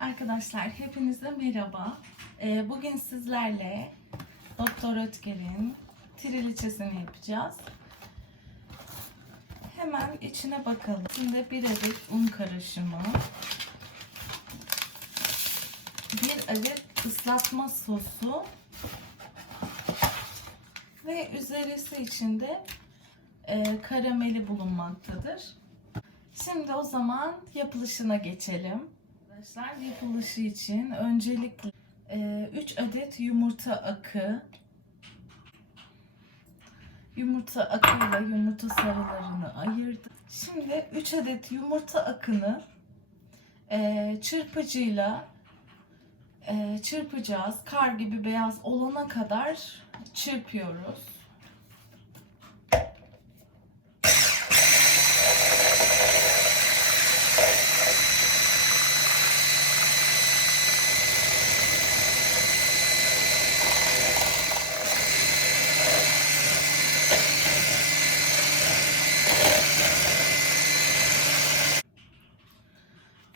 Arkadaşlar hepinize merhaba. Ee, bugün sizlerle Doktor Ötker'in triliçesini yapacağız. Hemen içine bakalım. Şimdi bir adet un karışımı. Bir adet ıslatma sosu. Ve üzerisi içinde e, karameli bulunmaktadır. Şimdi o zaman yapılışına geçelim. Arkadaşlar yapılışı için öncelikle 3 adet yumurta akı, yumurta akıyla yumurta sarılarını ayırdım. Şimdi 3 adet yumurta akını e, çırpıcıyla e, çırpacağız. Kar gibi beyaz olana kadar çırpıyoruz.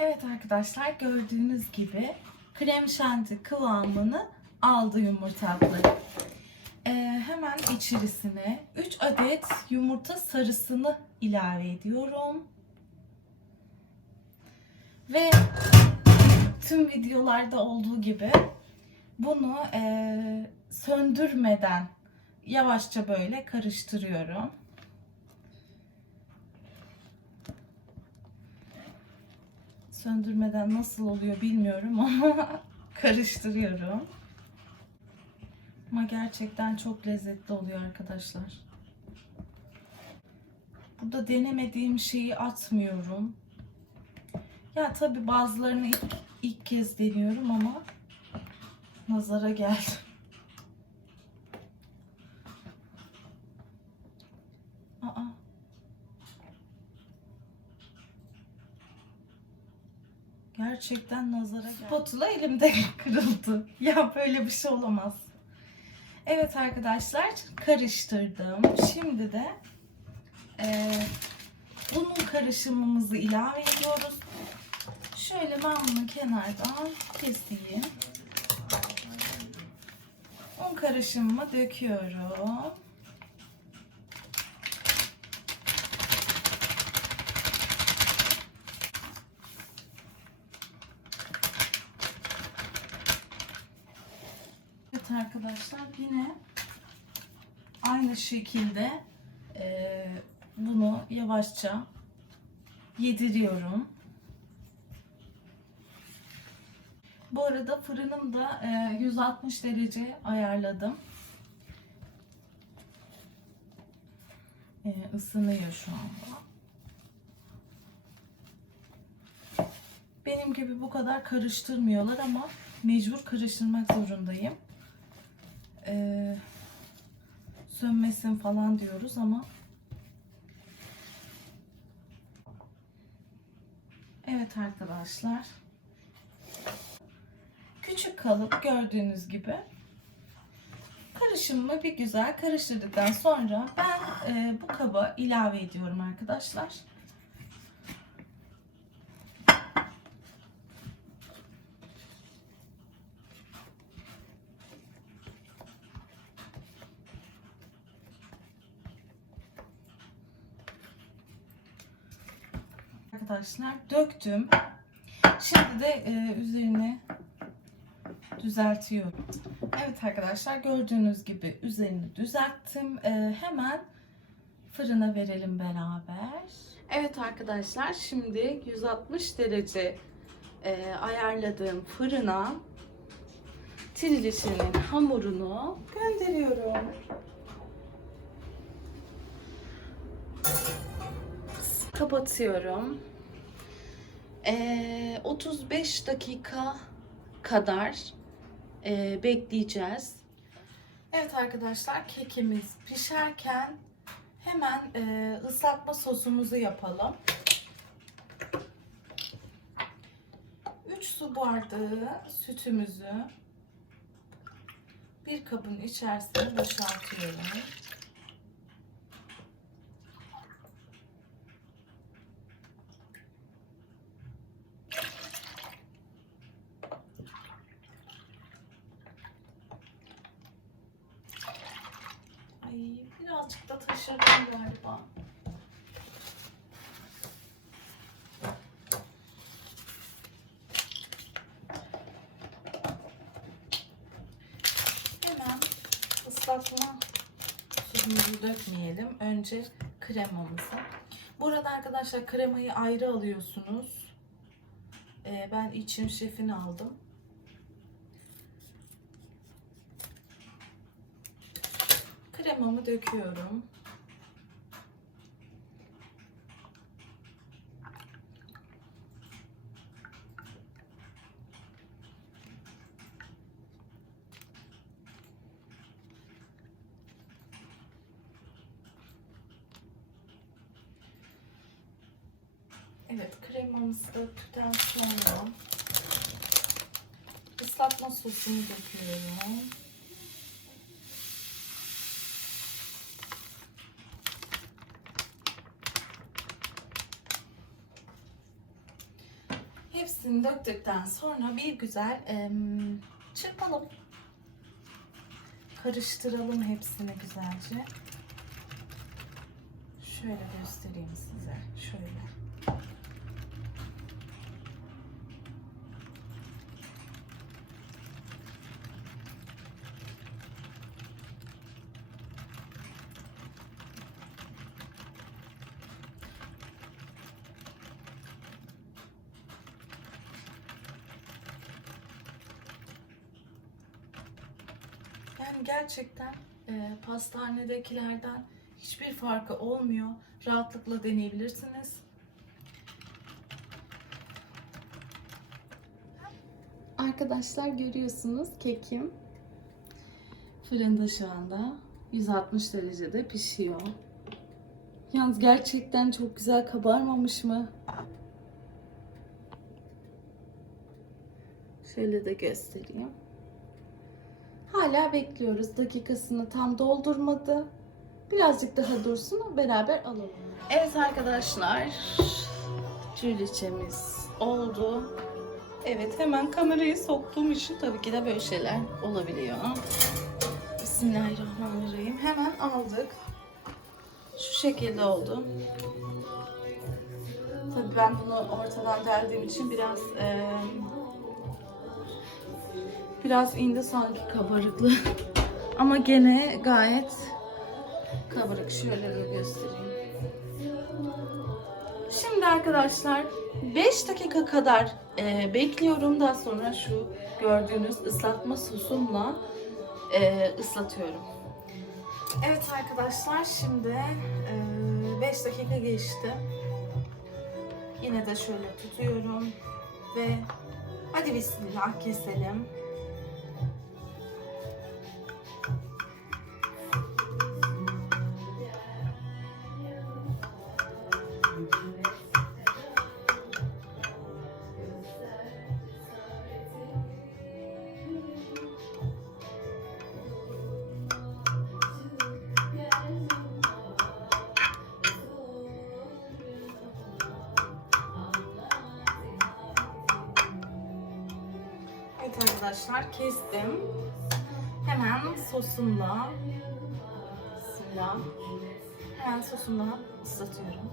Evet arkadaşlar gördüğünüz gibi krem şanti kıvamını aldı yumurtaları. Ee, hemen içerisine 3 adet yumurta sarısını ilave ediyorum. Ve tüm videolarda olduğu gibi bunu e, söndürmeden yavaşça böyle karıştırıyorum. Söndürmeden nasıl oluyor bilmiyorum ama karıştırıyorum. Ama gerçekten çok lezzetli oluyor arkadaşlar. Burada denemediğim şeyi atmıyorum. Ya tabi bazılarını ilk, ilk kez deniyorum ama nazara geldi. Gerçekten nazara geldi. Spatula elimde kırıldı. Ya böyle bir şey olamaz. Evet arkadaşlar karıştırdım. Şimdi de e, bunun karışımımızı ilave ediyoruz. Şöyle ben bunu kenardan keseyim. Un karışımımı döküyorum. Arkadaşlar yine aynı şekilde e, bunu yavaşça yediriyorum. Bu arada fırınım da e, 160 derece ayarladım. E, ısınıyor şu anda. Benim gibi bu kadar karıştırmıyorlar ama mecbur karıştırmak zorundayım. Ee, sönmesin falan diyoruz ama Evet arkadaşlar küçük kalıp gördüğünüz gibi karışımımı bir güzel karıştırdıktan sonra ben e, bu kaba ilave ediyorum arkadaşlar. Arkadaşlar döktüm. Şimdi de e, üzerine düzeltiyorum. Evet arkadaşlar gördüğünüz gibi üzerini düzelttim. E, hemen fırına verelim beraber. Evet arkadaşlar şimdi 160 derece e, ayarladığım fırına trilişinin hamurunu gönderiyorum. Kapatıyorum. Ee, 35 dakika kadar e, bekleyeceğiz. Evet arkadaşlar kekimiz pişerken hemen e, ıslatma sosumuzu yapalım. 3 su bardağı sütümüzü bir kabın içerisine boşaltıyorum. Başardım galiba. Hemen ıslatma suyumuzu dökmeyelim. Önce kremamızı. Burada arkadaşlar kremayı ayrı alıyorsunuz. Ee, ben içim şefini aldım. Kremamı döküyorum. Evet, kremamızı döktükten sonra ıslatma sosunu döküyorum. Hepsini döktükten sonra bir güzel em, çırpalım. Karıştıralım hepsini güzelce. Şöyle göstereyim size. Şöyle. Yani gerçekten e, pastanedekilerden hiçbir farkı olmuyor. Rahatlıkla deneyebilirsiniz. Arkadaşlar görüyorsunuz kekim fırında şu anda 160 derecede pişiyor. Yalnız gerçekten çok güzel kabarmamış mı? Şöyle de göstereyim. Hala bekliyoruz. Dakikasını tam doldurmadı. Birazcık daha dursun beraber alalım. Evet arkadaşlar. Cüliçemiz oldu. Evet hemen kamerayı soktuğum için tabii ki de böyle şeyler olabiliyor. Bismillahirrahmanirrahim. Hemen aldık. Şu şekilde oldu. Tabii ben bunu ortadan deldiğim için biraz eee Biraz indi sanki kabarıklı. Ama gene gayet kabarık. Şöyle bir göstereyim. Şimdi arkadaşlar 5 dakika kadar e, bekliyorum. Daha sonra şu gördüğünüz ıslatma sosumla e, ıslatıyorum. Evet arkadaşlar şimdi 5 dakika geçti. Yine de şöyle tutuyorum ve hadi bismillah keselim. Kestim. Hemen sosumla Bismillah. Hemen sosumla ıslatıyorum.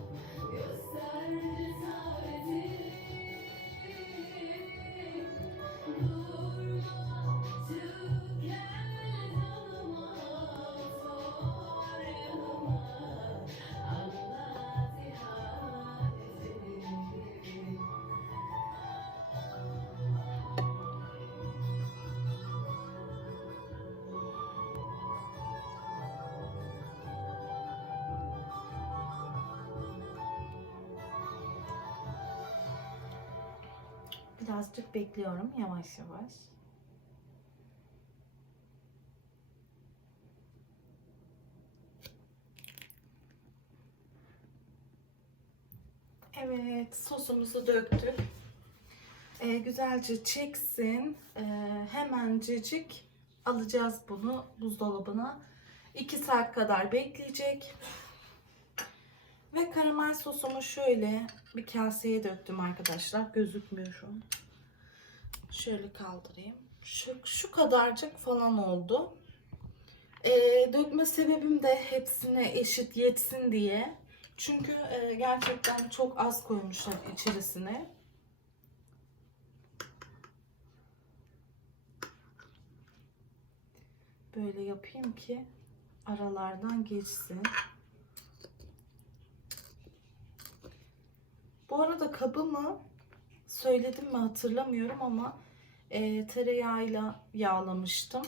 Birazcık bekliyorum yavaş yavaş. Evet, sosumuzu döktük. Ee, güzelce çeksin. Ee, hemencecik alacağız bunu buzdolabına. 2 saat kadar bekleyecek. Ve karamel sosumu şöyle bir kaseye döktüm arkadaşlar. Gözükmüyor şu. Şöyle kaldırayım. Şu, şu kadarcık falan oldu. Ee, dökme sebebim de hepsine eşit yetsin diye. Çünkü e, gerçekten çok az koymuşlar içerisine. Böyle yapayım ki aralardan geçsin. Bu arada kabımı söyledim mi hatırlamıyorum ama e, tereyağıyla yağlamıştım.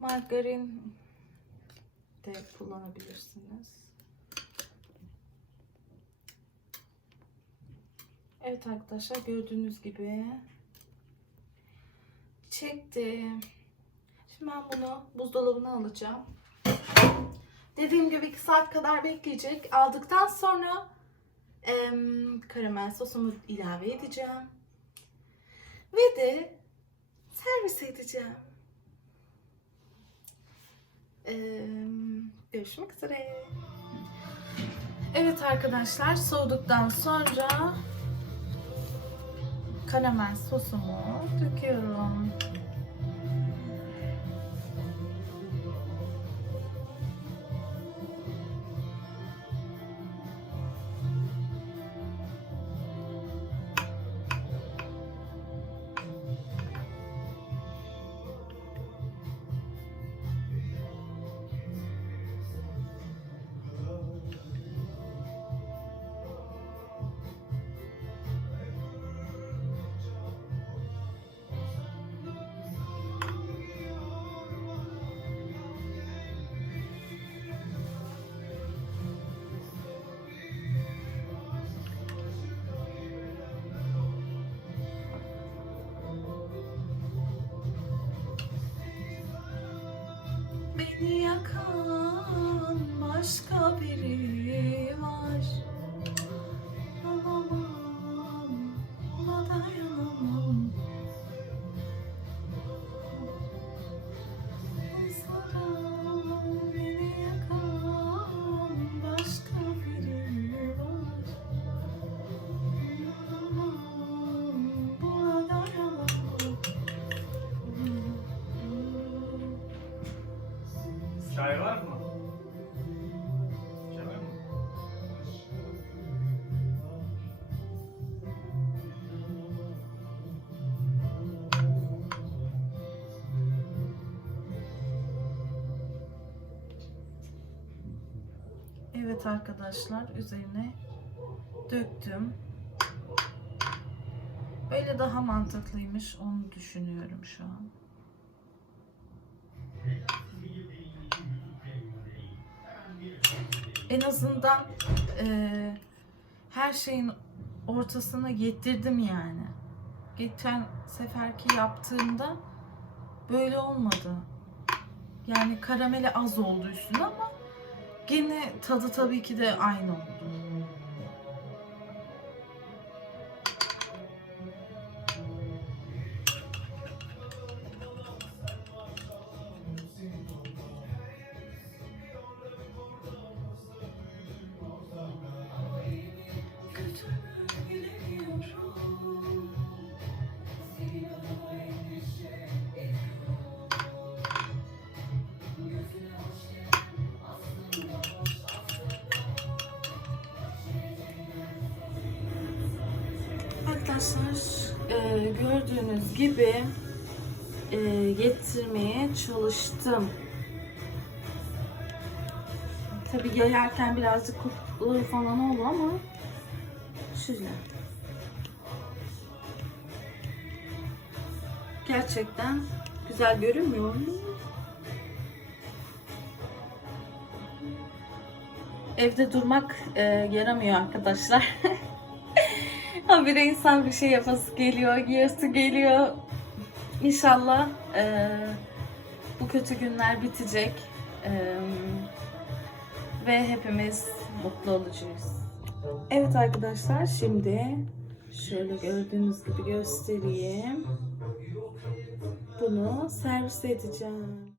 Margarin de kullanabilirsiniz. Evet arkadaşlar gördüğünüz gibi çekti. Şimdi ben bunu buzdolabına alacağım. Dediğim gibi 2 saat kadar bekleyecek. Aldıktan sonra karamel sosumu ilave edeceğim. Ve de servis edeceğim. Görüşmek üzere. Evet arkadaşlar soğuduktan sonra karamel sosumu döküyorum. come. Çay var mı? Mı? Evet arkadaşlar üzerine döktüm. Böyle daha mantıklıymış onu düşünüyorum şu an. En azından eee, her şeyin ortasına getirdim yani. Geçen seferki yaptığımda böyle olmadı. Yani karameli az oldu üstüne ama Gene tadı tabii ki de aynı oldu. Arkadaşlar e, gördüğünüz gibi e, getirmeye çalıştım. Tabi yayarken birazcık kokulu falan oldu ama şöyle. Gerçekten güzel görünmüyor mu? Evde durmak e, yaramıyor arkadaşlar. Habire insan bir şey yapası geliyor, giyesi geliyor. İnşallah e, bu kötü günler bitecek. E, ve hepimiz mutlu olacağız. Evet arkadaşlar şimdi şöyle gördüğünüz gibi göstereyim. Bunu servis edeceğim.